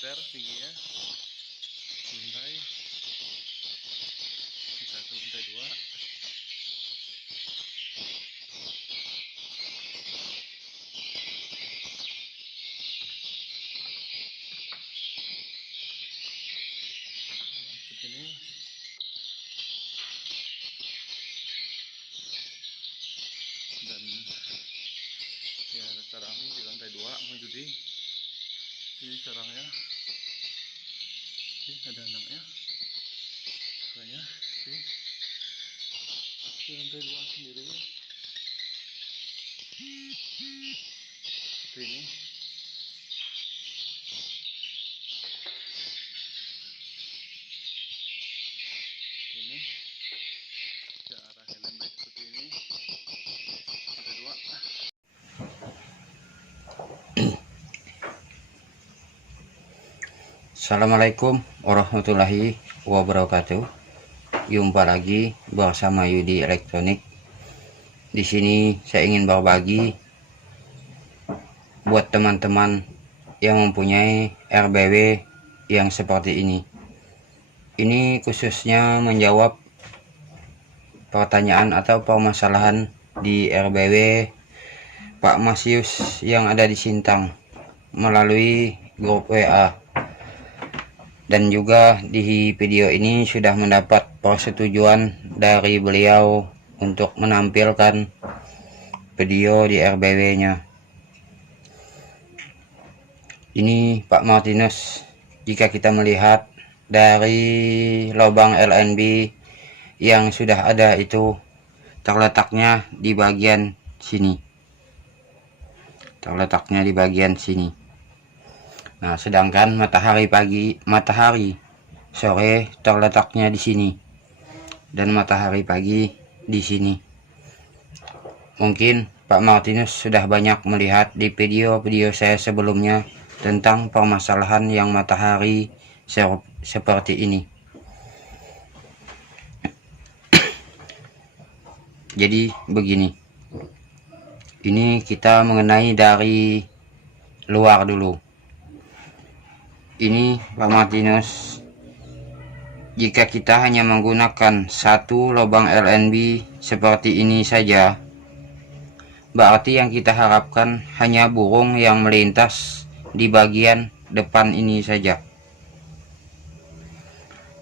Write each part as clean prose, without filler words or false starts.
meter tingginya. Lantai kita ke lantai 2. Seperti ini. Dan ya ada sarang di lantai 2 menjadi ini sarangnya. Ini ada anaknya. Banyak sih. Di lantai 2 sendiri. Seperti ini. Ini ke arah LMB seperti ini. Lantai 2. Assalamualaikum warahmatullahi wabarakatuh. Jumpa lagi bersama Yudi Elektronik. Di sini saya ingin berbagi buat teman-teman yang mempunyai RBW yang seperti ini. Ini khususnya menjawab pertanyaan atau permasalahan di RBW Pak Masius yang ada di Sintang melalui grup WA. Dan juga di video ini sudah mendapat persetujuan dari beliau untuk menampilkan video di RBW-nya. Ini Pak Martinus, jika kita melihat dari lubang LNB yang sudah ada itu terletaknya di bagian sini. Terletaknya di bagian sini. Nah, sedangkan matahari sore terletaknya di sini dan matahari pagi di sini. Mungkin Pak Martinus sudah banyak melihat di video-video saya sebelumnya tentang permasalahan yang matahari seperti ini. Jadi begini. Ini kita mengenai dari luar dulu. Ini Pak Martinus, jika kita hanya menggunakan satu lubang LNB seperti ini saja, berarti yang kita harapkan hanya burung yang melintas di bagian depan ini saja.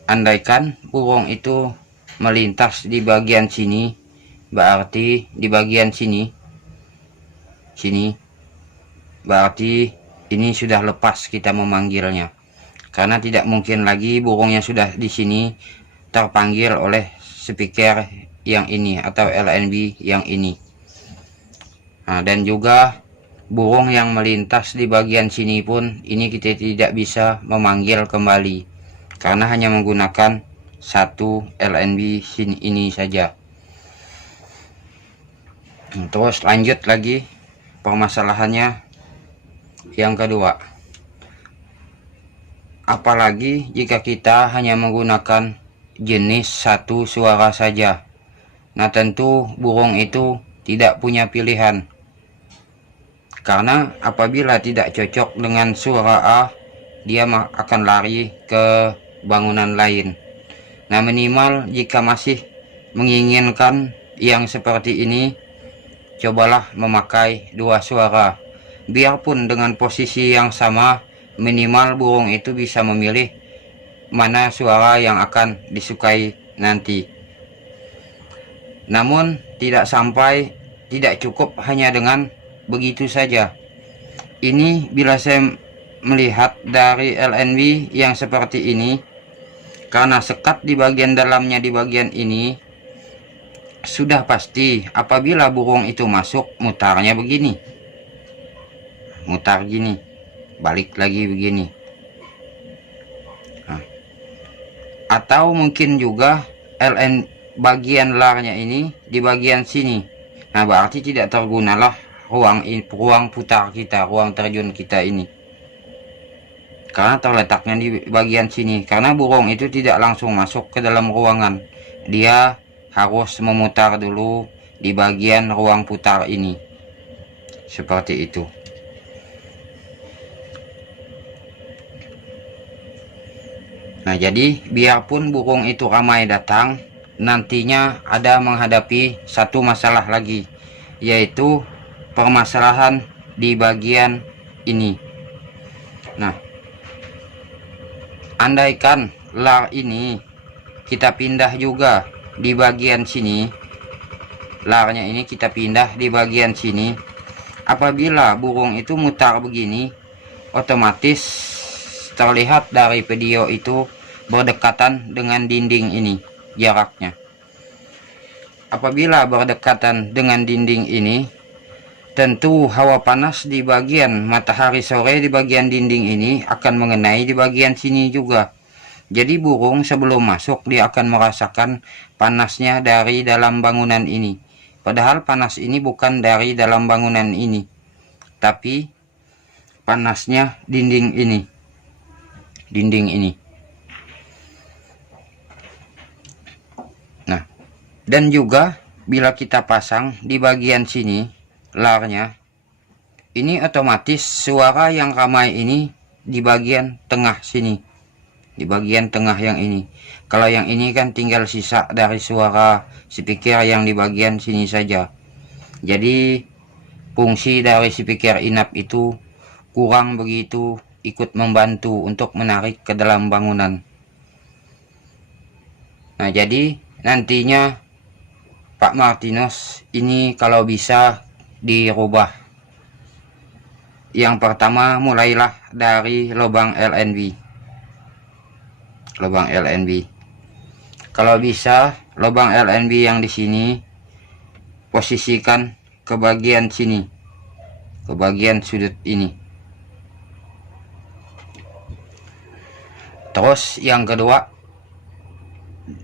Andaikan burung itu melintas di bagian sini, berarti di bagian sini, berarti ini sudah lepas kita memanggilnya, karena tidak mungkin lagi burung yang sudah di sini terpanggil oleh speaker yang ini atau LNB yang ini. Nah, dan juga burung yang melintas di bagian sini pun ini kita tidak bisa memanggil kembali, karena hanya menggunakan satu LNB sini ini saja. Terus lanjut lagi permasalahannya. Yang kedua, apalagi jika kita hanya menggunakan jenis satu suara saja. Nah, tentu burung itu tidak punya pilihan, karena apabila tidak cocok dengan suara A, dia akan lari ke bangunan lain. Nah, minimal jika masih menginginkan yang seperti ini, cobalah memakai dua suara. Biarpun dengan posisi yang sama, minimal burung itu bisa memilih mana suara yang akan disukai nanti. Namun tidak cukup hanya dengan begitu saja. Ini bila saya melihat dari LNB yang seperti ini, karena sekat di bagian dalamnya di bagian ini, sudah pasti apabila burung itu masuk, mutarnya begini. Mutar gini, balik lagi begini. Nah, atau mungkin juga bagian larnya ini di bagian sini. Nah, berarti tidak tergunalah ruang putar kita, ruang terjun kita ini, karena terletaknya di bagian sini. Karena burung itu tidak langsung masuk ke dalam ruangan, dia harus memutar dulu di bagian ruang putar ini, seperti itu. Nah, jadi biarpun burung itu ramai datang, nantinya ada menghadapi satu masalah lagi, yaitu permasalahan di bagian ini. Nah, andaikan lar ini kita pindah juga di bagian sini, larnya ini kita pindah di bagian sini, apabila burung itu mutar begini, otomatis terlihat dari video itu berdekatan dengan dinding ini jaraknya. Apabila berdekatan dengan dinding ini, tentu hawa panas di bagian matahari sore di bagian dinding ini akan mengenai di bagian sini juga. Jadi burung sebelum masuk dia akan merasakan panasnya dari dalam bangunan ini. Padahal panas ini bukan dari dalam bangunan ini, tapi panasnya dinding ini. Nah, dan juga bila kita pasang di bagian sini larnya, ini otomatis suara yang ramai ini di bagian tengah sini, di bagian tengah yang ini. Kalau yang ini kan tinggal sisa dari suara speaker yang di bagian sini saja. Jadi fungsi dari speaker inap itu kurang begitu ikut membantu untuk menarik ke dalam bangunan. Nah, jadi nantinya Pak Martinus ini kalau bisa dirubah. Yang pertama, mulailah dari lubang LNB. Kalau bisa, lubang LNB yang di sini posisikan ke bagian sini, ke bagian sudut ini. Terus yang kedua,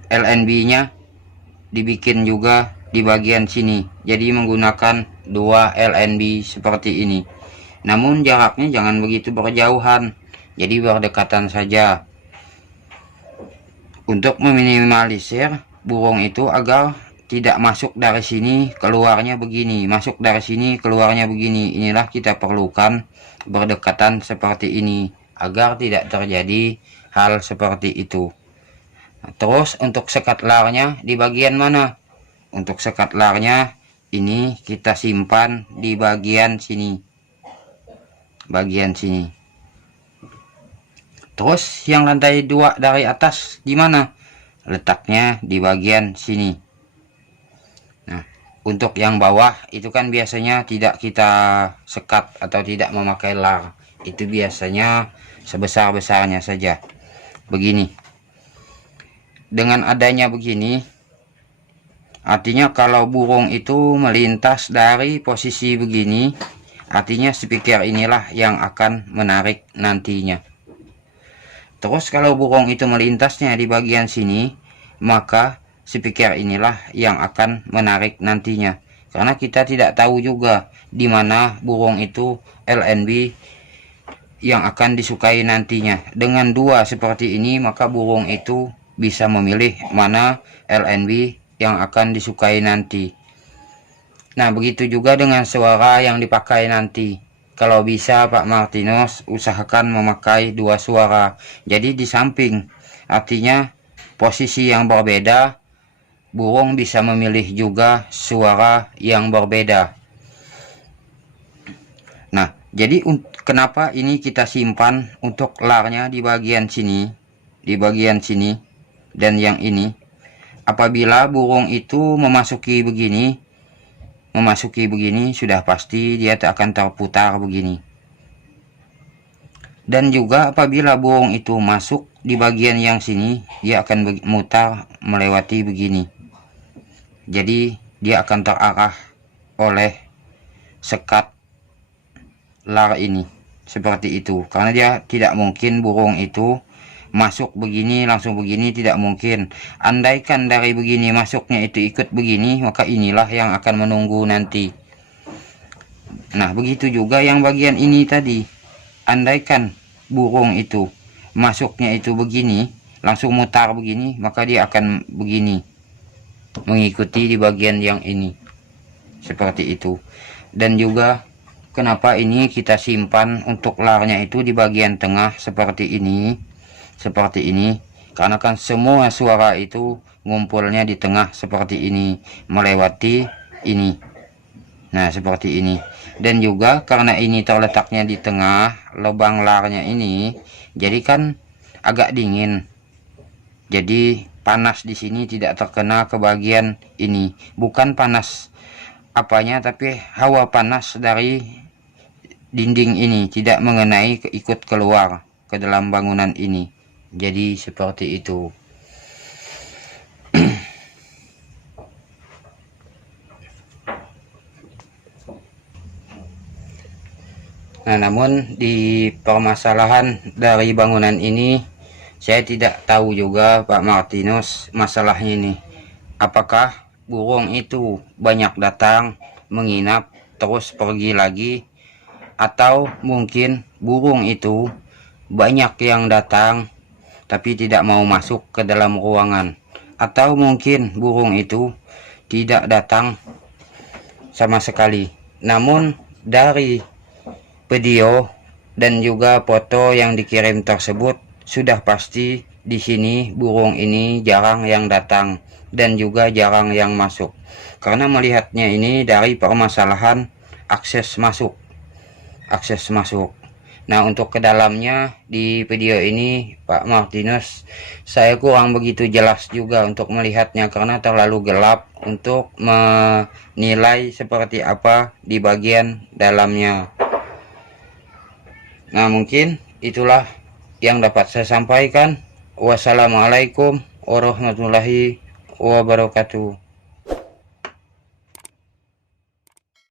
LNB-nya dibikin juga di bagian sini. Jadi menggunakan 2 LNB seperti ini. Namun jaraknya jangan begitu berjauhan. Jadi berdekatan saja. Untuk meminimalisir burung itu agar tidak masuk dari sini, keluarnya begini. Masuk dari sini, keluarnya begini. Inilah kita perlukan berdekatan seperti ini, agar tidak terjadi hal seperti itu. Nah, terus untuk sekat larnya di bagian mana? Untuk sekat larnya ini kita simpan di bagian sini. Terus yang lantai 2 dari atas gimana? Letaknya di bagian sini. Nah, untuk yang bawah itu kan biasanya tidak kita sekat atau tidak memakai lar. Itu biasanya sebesar-besarnya saja. Begini. Dengan adanya begini, artinya kalau burung itu melintas dari posisi begini, artinya speaker inilah yang akan menarik nantinya. Terus kalau burung itu melintasnya di bagian sini, maka speaker inilah yang akan menarik nantinya. Karena kita tidak tahu juga di mana burung itu LNB yang akan disukai nantinya. Dengan 2 seperti ini, maka burung itu bisa memilih mana LNB yang akan disukai nanti. Nah, begitu juga dengan suara yang dipakai nanti. Kalau bisa Pak Martinus usahakan memakai 2 suara. Jadi di samping, artinya posisi yang berbeda, burung bisa memilih juga suara yang berbeda. Nah, jadi kenapa ini kita simpan untuk larnya di bagian sini, dan yang ini. Apabila burung itu memasuki begini, sudah pasti dia akan terputar begini. Dan juga apabila burung itu masuk di bagian yang sini, dia akan mutar melewati begini. Jadi dia akan terarah oleh sekat lar ini, seperti itu. Karena dia tidak mungkin burung itu masuk begini langsung begini, tidak mungkin. Andaikan dari begini masuknya itu ikut begini, maka inilah yang akan menunggu nanti. Nah, begitu juga yang bagian ini tadi. Andaikan burung itu masuknya itu begini, langsung mutar begini, maka dia akan begini, mengikuti di bagian yang ini, seperti itu. Dan juga kenapa ini kita simpan untuk larnya itu di bagian tengah seperti ini, Karena kan semua suara itu ngumpulnya di tengah seperti ini, melewati ini. Nah, seperti ini. Dan juga karena ini terletaknya di tengah lubang larnya ini, jadi kan agak dingin. Jadi panas di sini tidak terkena ke bagian ini. Bukan panas apanya, tapi hawa panas dari dinding ini tidak mengenai ikut keluar ke dalam bangunan ini. Jadi seperti itu. Nah, namun di permasalahan dari bangunan ini saya tidak tahu juga Pak Martinus masalahnya ini. Apakah burung itu banyak datang, menginap, terus pergi lagi, atau mungkin burung itu banyak yang datang tapi tidak mau masuk ke dalam ruangan, atau mungkin burung itu tidak datang sama sekali. Namun dari video dan juga foto yang dikirim tersebut sudah pasti di sini burung ini jarang yang datang dan juga jarang yang masuk. Karena melihatnya ini dari permasalahan akses masuk. Nah, untuk ke dalamnya di video ini Pak Martinus saya kurang begitu jelas juga untuk melihatnya karena terlalu gelap untuk menilai seperti apa di bagian dalamnya. Nah, mungkin itulah yang dapat saya sampaikan. Wassalamualaikum warahmatullahi wabarakatuh.